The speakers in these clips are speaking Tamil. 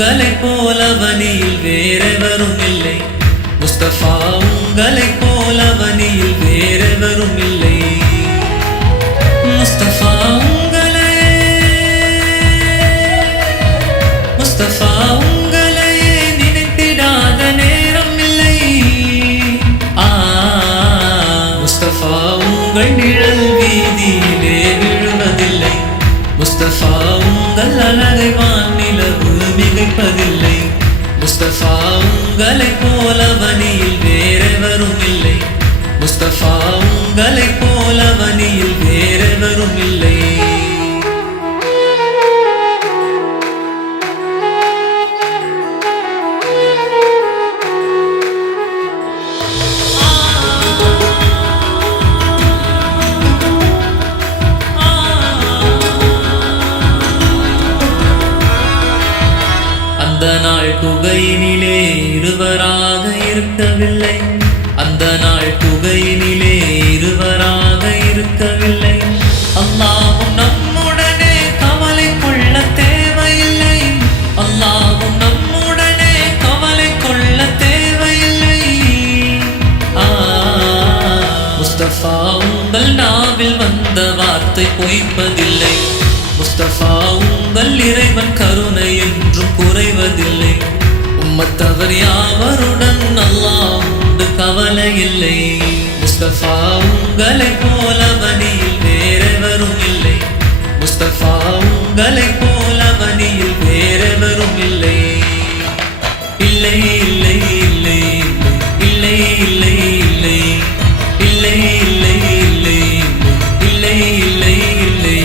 உங்களை போல வனியில் வேறெவரும் இல்லை. முஸ்தபா உங்களை போல வனியில் வேறெவரும் இல்லை. முஸ்தபா உங்களை நினைத்திடாத நேரம் இல்லை. முஸ்தபா உங்கள் நிழல் வீதியிலே விழுவதில்லை. முஸ்தபா உங்கள் அழகை வானிலவு மிகைப்பதில்லை. முஸ்தபா உங்களை போல வனியில் வேறெவரும் இல்லை. முஸ்தபா உங்களை போல வனியில் வேறெவரும் இல்லை. அந்த நாள் குகையினிலே இருவராக இருக்கவில்லை. அந்த நாள் குகையினிலே இருவராக இருக்கவில்லை. அல்லாஹ்வும் நம்முடனே கவலை கொள்ள தேவையில்லை. அல்லாஹ்வும் நம்முடனே கவலை கொள்ள தேவையில்லை. முஸ்தபா உங்கள் நாவில் வந்த வார்த்தை பொய்ப்பதில்லை. முஸ்தபா உங்கள் இறைவன் கருணை என்றும் குறைவதில்லை. உம்மத்தவர் யாவருடன் அல்லாஹ் உண்டு கவலை இல்லை. முஸ்தபா உங்களை போல வனியில் வேறெவரும் இல்லை. முஸ்தபா உங்களை போல வனியில் வேறெவரும் இல்லை. இல்லை இல்லை இல்லை இல்லை இல்லை இல்லை இல்லை இல்லை இல்லை இல்லை இல்லை இல்லை.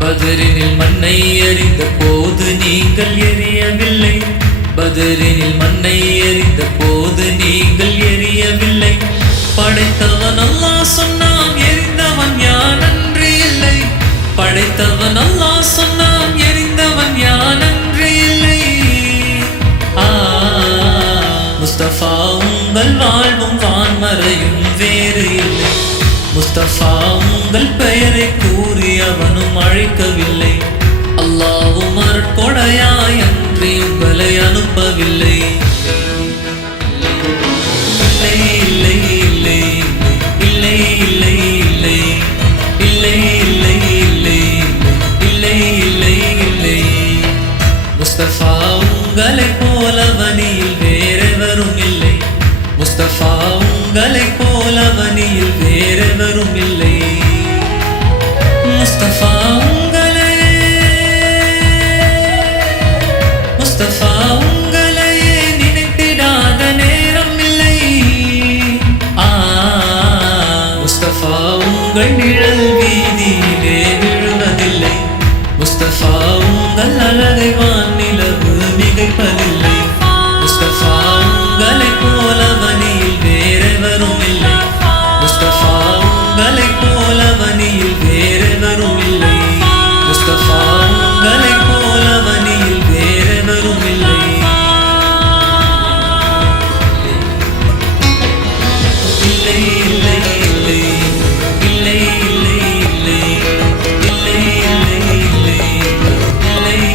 பதரினில் மண்ணை எறிந்த போது நீங்கள் எரியவில்லை. பதரினில் மண்ணை எறிந்த போது நீங்கள் எரியவில்லை. படைத்தவன் அல்லாஹ் சொன்னான் எரிந்தவன் யான் அன்றி இல்லை. படைத்தவன் அல்லாஹ் சொன்னான் எரிந்தவன் யான் அன்றி இல்லை. முஸ்தபா உங்கள் வாழ்வும் வான்மறையும் வேறு இல்லை. முஸ்தபா உங்கள் பெயரை கூறி அவனும் அழைக்கவில்லை. அல்லாஹ்வும் அருட்கொடையாய் அன்றி உங்களை அனுப்பவில்லை. இல்லை இல்லை இல்லை இல்லை இல்லை இல்லை இல்லை இல்லை இல்லை இல்லை இல்லை இல்லை. முஸ்தபா உங்களை போல வனியில் வேறெவரும் இல்லை. முஸ்தபா உங்களை போல வனியில் வேறெவரும் இல்லை. முஸ்தபா உங்களை நினைத்திடாத நேரம் இல்லை. முஸ்தபா உங்கள் நிழல் வீதியிலே விழுவதில்லை. முஸ்தபா உங்கள் அழகை வானிலவு மிகைப்பதில்லை. முஸ்தபா உங்களை போல வனியில் வேறெவரும் இல்லை. முஸ்தபா உங்களை போல வனியில் வேறெவரும் இல்லை. முஸ்தபா உங்களை போல வனியில் வேறெவரும் இல்லை. இல்லை இல்லை இல்லை இல்லை இல்லை இல்லை இல்லை இல்லை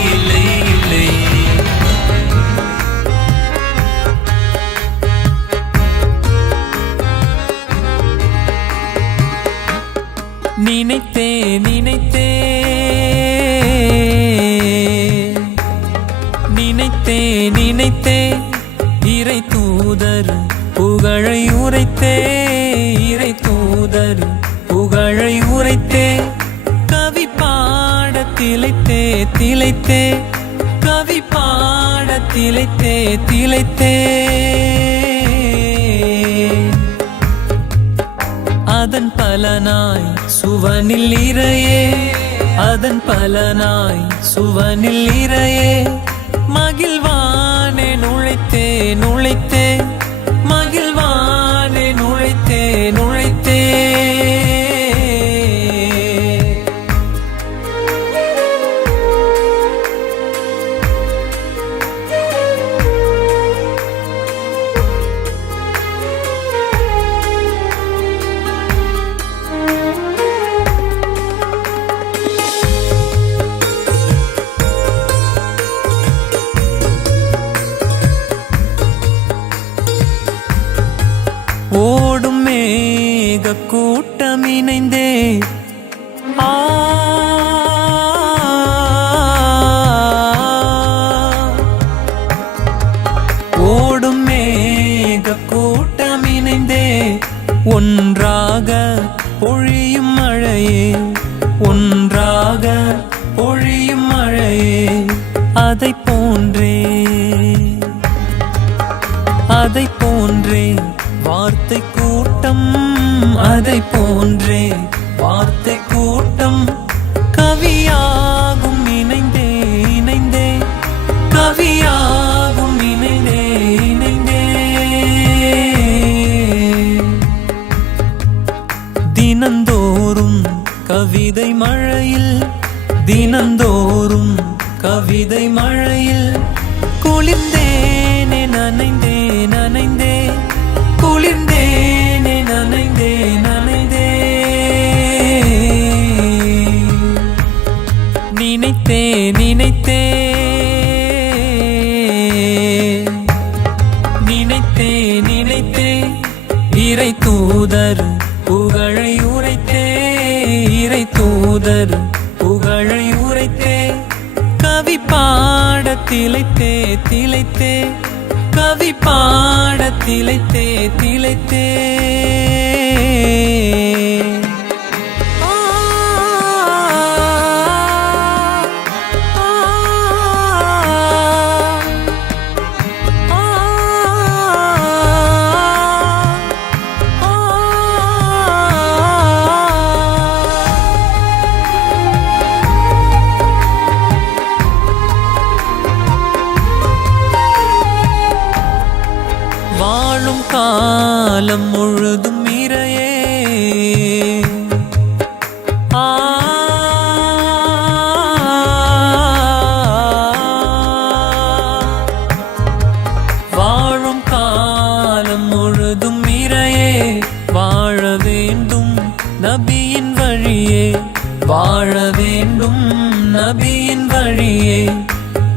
இல்லை இல்லை இல்லை. நினைத்தே நினைத்தே நினைத்தே நினைத்தே இறை தூதர் புகழை உரைத்தே. இறை தூதர் புகழை உரைத்தே. கவி பாட திளைத்தே திளைத்தே. கவி பாட திளைத்தே திளைத்தே. அதன் பலனாய் சுவனில் இறையே. அதன் பலனாய் சுவனில் இறையே. மகிழ்வானே நுழைத்தே நுழைத்தே. மகிழ்வானே நுழைத்தே நுழைத்தே. மேக கூட்டம் இணைந்தே ஓடும் மேக கூட்டம் இணைந்தே ஒன்றாக பொழியும் மழையே, ஒன்றாக பொழியும் மழையே. அதைப் போன்றே வார்த்தை கூட்டம், அதைப் போன்றே வார்த்தை கூட்டம் கவியாகும் இணைந்தே இணைந்தே, கவியாகும் இணைந்தே இணைந்தே. தினந்தோறும் கவிதை மழையில், தினந்தோறும் கவிதை மழையில் குளிர்ந்தேனே நனைந்தே நனைந்தே, குளிர்ந்தேனே நனைந்தே நனைந்தே. நினைத்தே நினைத்தே நினைத்தே நினைத்தே இறை தூதர் புகழை உரைத்தே, இறை தூதர் புகழை உரைத்தே. கவி பாட திளைத்தே திளைத்தே, கவி பாட திளைத்தே திளைத்தே. வாழும் காலம் முழுதும் இறையே, வாழும் காலம் முழுதும் இறையே. வாழ வேண்டும் நபியின் வழியே, வாழ வேண்டும் நபியின் வழியே.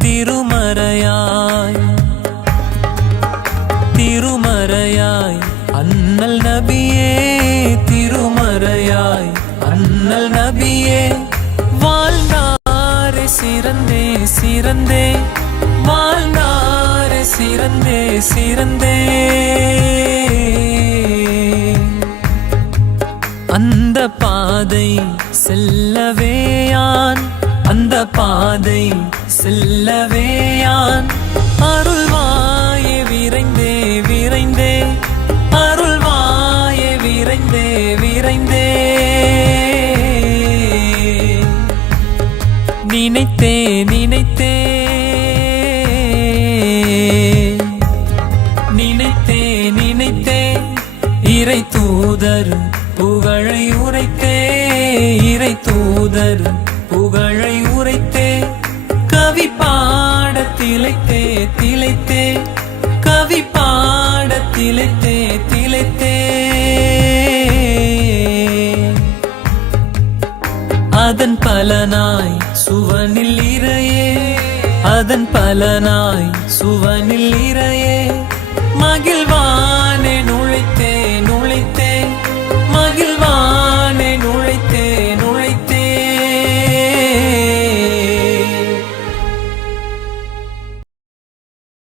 திருமறையாய் திருமறையாய் அண்ணல் நபியே, திருமறையாய் அண்ணல் நபியே. வாழ்ந்தாரே சிறந்தே சிறந்தே, வாழ்ந்தாரே சிறந்தே சிறந்தே. அந்த பாதை செல்லவேயான், அந்த பாதை செல்லவேயான். அருள்வாயே விரைந்தே விரைந்தே, அருள்வாயே விரைந்தே விரைந்தே. நினைத்தே நினைத்தே நினைத்தே நினைத்தே இறை தூதர் புகழை உரைத்தே, இறை தூதர் புகழை உரைத்தே. கவி பாட திளைத்தே திளைத்தே, கவி பாட திளைத்தே திளைத்தே. அதன் பலனாய் சுவனில் இறையே, அதன் பலனாய் சுவனில் இறையே.